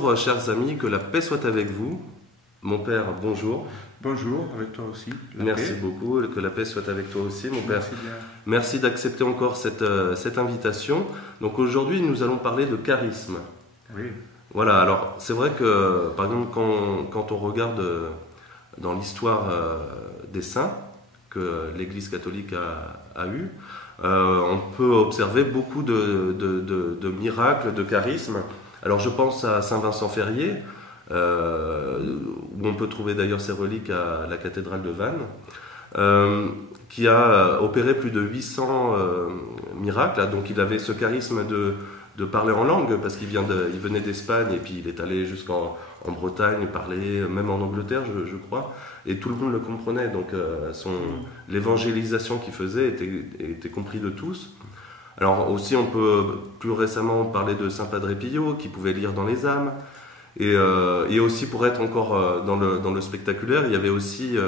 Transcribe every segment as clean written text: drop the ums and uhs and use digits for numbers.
Bonjour chers amis, que la paix soit avec vous. Mon père, bonjour. Bonjour, avec toi aussi. Merci beaucoup, que la paix soit avec toi aussi, mon père. Merci bien. Merci d'accepter encore cette invitation. Donc aujourd'hui, nous allons parler de charisme. Oui. Voilà, alors c'est vrai que, par exemple, quand on regarde dans l'histoire des saints que l'Église catholique a eu, on peut observer beaucoup de miracles, de charisme. Alors je pense à Saint Vincent Ferrier, où on peut trouver d'ailleurs ses reliques à la cathédrale de Vannes, qui a opéré plus de 800 miracles. Donc il avait ce charisme de parler en langue, parce qu'il venait d'Espagne et puis il est allé jusqu'en Bretagne, parler, même en Angleterre je crois, et tout le monde le comprenait. Donc l'évangélisation qu'il faisait était compris de tous. Alors aussi on peut plus récemment parler de Saint Padre Pio, qui pouvait lire dans les âmes. Et aussi, pour être encore dans le spectaculaire, il y avait aussi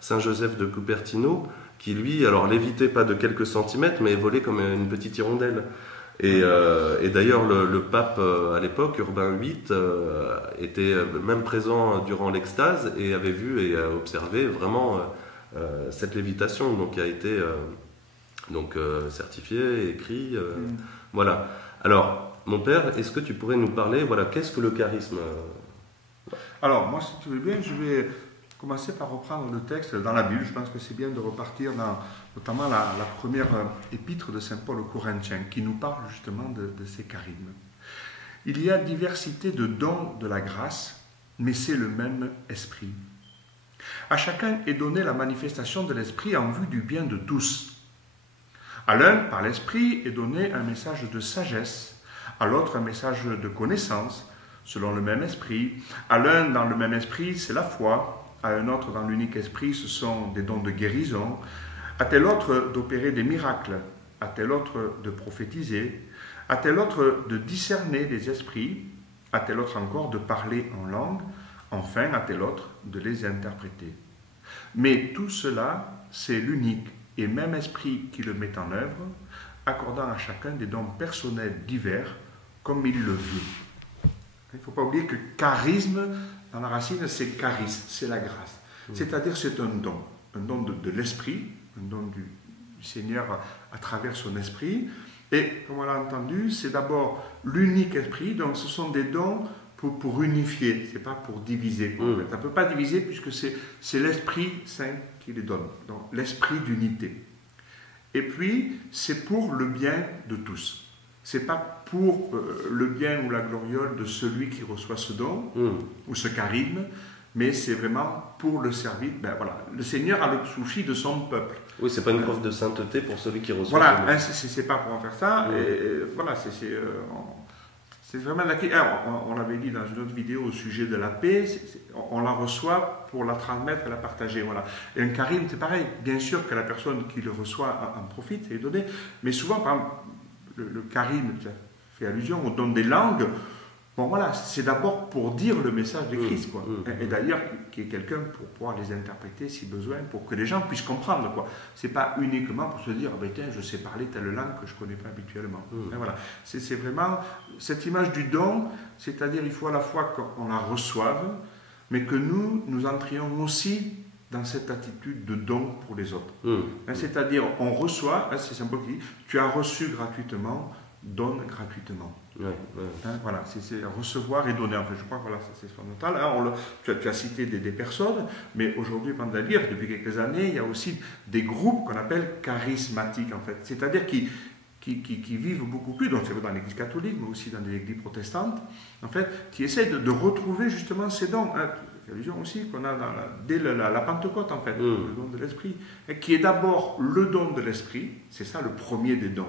Saint Joseph de Cupertino, qui lui, alors lévitait pas de quelques centimètres, mais volait comme une petite hirondelle. Et d'ailleurs, le pape à l'époque, Urbain VIII, était même présent durant l'extase et avait vu et a observé vraiment cette lévitation, donc qui a été certifié, écrit, voilà. Alors, mon père, est-ce que tu pourrais nous parler, voilà, qu'est-ce que le charisme? Alors, moi, si tu veux bien, je vais commencer par reprendre le texte dans la Bible. Je pense que c'est bien de repartir dans notamment la première épître de Saint Paul aux Corinthiens, qui nous parle justement de ces charismes. Il y a diversité de dons de la grâce, mais c'est le même esprit. À chacun est donnée la manifestation de l'esprit en vue du bien de tous. À l'un, par l'esprit, est donné un message de sagesse, à l'autre un message de connaissance, selon le même esprit. À l'un, dans le même esprit, c'est la foi. À un autre, dans l'unique esprit, ce sont des dons de guérison. À tel autre, d'opérer des miracles. À tel autre, de prophétiser. À tel autre, de discerner les esprits. À tel autre encore, de parler en langue. Enfin, à tel autre, de les interpréter. Mais tout cela, c'est l'unique et même esprit qui le met en œuvre, accordant à chacun des dons personnels divers, comme il le veut. Il ne faut pas oublier que charisme, dans la racine, c'est charis, c'est la grâce. C'est-à-dire c'est un don de l'esprit, un don du Seigneur à travers son esprit. Et comme on l'a entendu, c'est d'abord l'unique esprit, donc ce sont des dons pour unifier, ce n'est pas pour diviser. En fait. On ne peut pas diviser puisque c'est l'Esprit Saint qui les donne, donc l'esprit d'unité. Et puis, c'est pour le bien de tous. Ce n'est pas pour le bien ou la gloriole de celui qui reçoit ce don ou ce charisme, mais c'est vraiment pour le service. Ben voilà, le Seigneur a le souci de son peuple. Oui, c'est pas une preuve de sainteté pour celui qui reçoit. Voilà, hein, c'est pas pour en faire ça. Et voilà, c'est vraiment la clé. On l'avait dit dans une autre vidéo au sujet de la paix, on la reçoit pour la transmettre et la partager. Voilà. Et un charisme, c'est pareil. Bien sûr que la personne qui le reçoit en profite et est donnée, mais souvent, par exemple, le charisme, tu as fait allusion au don des langues. Bon voilà, c'est d'abord pour dire le message de Christ, quoi. Et d'ailleurs, qu'il y ait quelqu'un pour pouvoir les interpréter si besoin, pour que les gens puissent comprendre, quoi. C'est pas uniquement pour se dire, oh, ben, tiens, je sais parler telle langue que je connais pas habituellement. Et voilà, c'est vraiment cette image du don, c'est-à-dire il faut à la fois qu'on la reçoive, mais que nous entrions aussi dans cette attitude de don pour les autres. C'est-à-dire, on reçoit, c'est Saint Paul qui dit, tu as reçu gratuitement, donne gratuitement. Voilà, c'est recevoir et donner. En fait, je crois que voilà, c'est fondamental. Hein, tu as cité des personnes, mais aujourd'hui, pendant la lire, depuis quelques années, il y a aussi des groupes qu'on appelle charismatiques, en fait. C'est-à-dire qui vivent beaucoup plus, donc c'est dans l'Église catholique, mais aussi dans les églises protestantes, en fait, qui essayent de retrouver justement ces dons. Hein, allusion aussi qu'on a dès la Pentecôte, en fait, le don de l'Esprit, qui est d'abord le don de l'Esprit, c'est ça le premier des dons,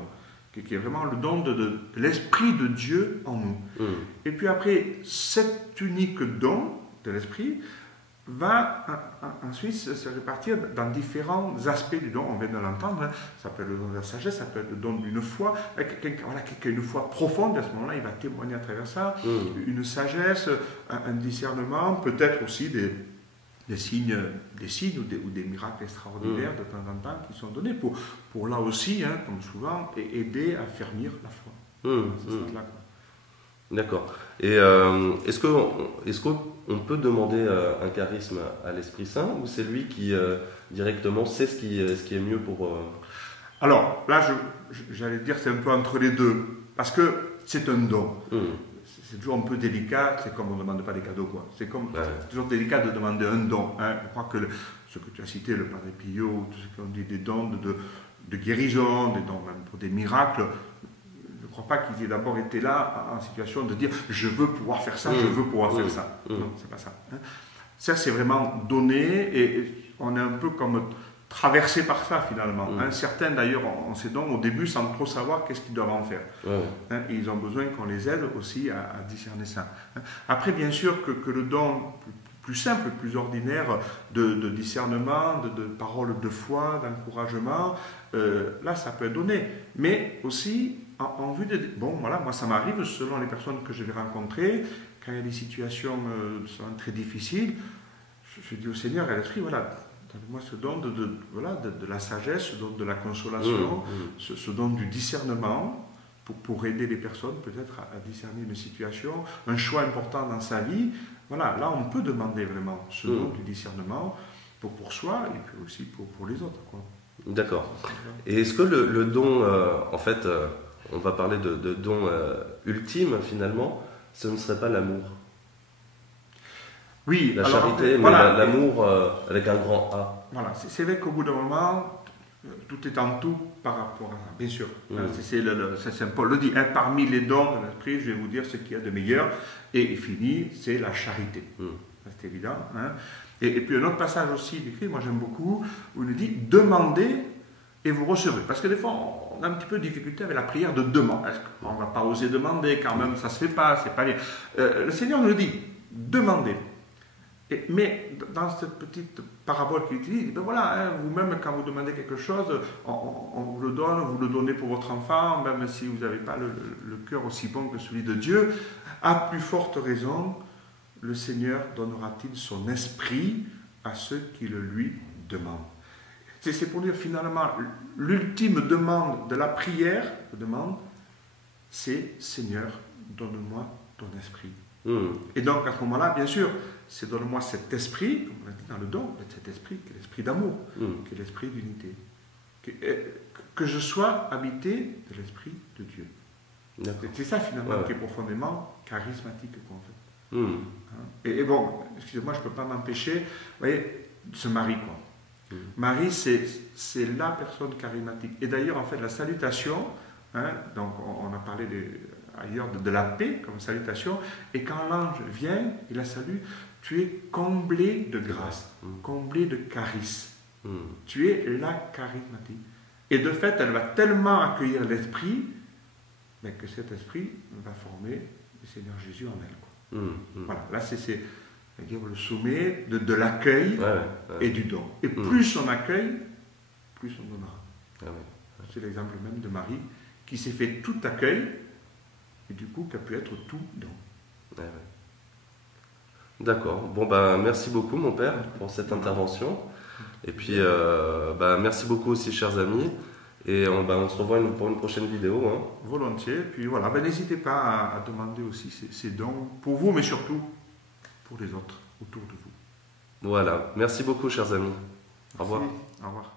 qui est vraiment le don de l'Esprit de Dieu en nous. Et puis après, cet unique don de l'Esprit va ensuite se répartir dans différents aspects du don. On vient de l'entendre, hein. Ça peut être le don de la sagesse, ça peut être le don d'une foi. Quelqu'un qui a une foi profonde, à ce moment-là, il va témoigner à travers ça. Une sagesse, un discernement, peut-être aussi des signes ou des miracles extraordinaires de temps en temps qui sont donnés pour là aussi, hein, comme souvent, aider à affermir la foi. C'est ça, là, quoi. D'accord. Et est-ce qu'on peut demander un charisme à l'Esprit Saint ou c'est lui qui directement sait ce qui est mieux pour... Alors, là, j'allais dire c'est un peu entre les deux, parce que c'est un don. C'est toujours un peu délicat, c'est comme on ne demande pas des cadeaux, quoi. C'est toujours délicat de demander un don. Hein. Je crois que ce que tu as cité, le Padre Pio, tout ce qu'on dit des dons de guérison, des dons même pour des miracles, je ne crois pas qu'ils aient d'abord été là en situation de dire je veux pouvoir faire ça, je veux pouvoir faire ça. Non, c'est pas ça. Hein. Ça, c'est vraiment donné et on est un peu comme traversé par ça finalement. Hein. Certains d'ailleurs ont ces dons au début sans trop savoir qu'est-ce qu'ils doivent en faire. Hein. Et ils ont besoin qu'on les aide aussi à discerner ça. Hein. Après, bien sûr que le don plus simple, plus ordinaire de discernement, de paroles de foi, d'encouragement, là ça peut être donné. Mais aussi en vue de... Bon voilà, moi ça m'arrive selon les personnes que je vais rencontrer, quand il y a des situations très difficiles, je dis au Seigneur, à l'Esprit, voilà, donne-moi ce don de la sagesse, ce don de la consolation, ce don du discernement pour aider les personnes peut-être à discerner une situation, un choix important dans sa vie. Voilà, là on peut demander vraiment ce don du discernement pour soi et puis aussi pour les autres. D'accord. Et est-ce que le don, en fait, on va parler de don ultime finalement, ce ne serait pas l'amour? Oui, la charité, mais voilà, l'amour avec un grand A. Voilà, c'est vrai qu'au bout d'un moment, tout est en tout par rapport à ça, bien sûr. Saint Paul le dit, hein, parmi les dons de l'esprit, je vais vous dire ce qu'il y a de meilleur, et fini, c'est la charité. C'est évident. Hein. Et puis un autre passage aussi d'écrit, moi j'aime beaucoup, où il nous dit, demandez et vous recevrez. Parce que des fois, on a un petit peu de difficulté avec la prière de demande. On ne va pas oser demander, quand même, ça ne se fait pas, c'est pas bien. Le Seigneur nous dit, demandez. Mais dans cette petite parabole qu'il utilise, ben voilà, hein, vous-même quand vous demandez quelque chose, on vous le donne, vous le donnez pour votre enfant, même si vous n'avez pas le cœur aussi bon que celui de Dieu, à plus forte raison, le Seigneur donnera-t-il son esprit à ceux qui le lui demandent. C'est pour dire finalement, l'ultime demande de la prière, c'est Seigneur, donne-moi ton esprit. Et donc à ce moment-là, bien sûr, c'est donne-moi cet esprit, comme on l'a dit dans le don, cet esprit qui est l'esprit d'amour, qui est l'esprit d'unité. Que je sois habité de l'esprit de Dieu. C'est ça finalement qui est profondément charismatique. En fait. Et bon, excusez-moi, je ne peux pas m'empêcher, vous voyez, ce Marie, quoi. Marie, c'est la personne charismatique. Et d'ailleurs, en fait, la salutation, hein, donc on a parlé ailleurs de la paix comme salutation, et quand l'ange vient, il la salue, tu es comblé de grâce, comblé de charisme. Tu es la charismatique. Et de fait, elle va tellement accueillir l'esprit, mais que cet esprit va former le Seigneur Jésus en elle. Voilà, là c'est le sommet de l'accueil et du don. Et plus on accueille, plus on donnera. C'est l'exemple même de Marie, qui s'est fait tout accueil, et du coup qui a pu être tout don. D'accord. Bon, merci beaucoup, mon père, pour cette intervention. Et puis, merci beaucoup aussi, chers amis. Et on se revoit pour une prochaine vidéo. Hein. Volontiers. Puis voilà, n'hésitez pas à demander aussi ces dons pour vous, mais surtout pour les autres autour de vous. Voilà. Merci beaucoup, chers amis. Au revoir. Au revoir.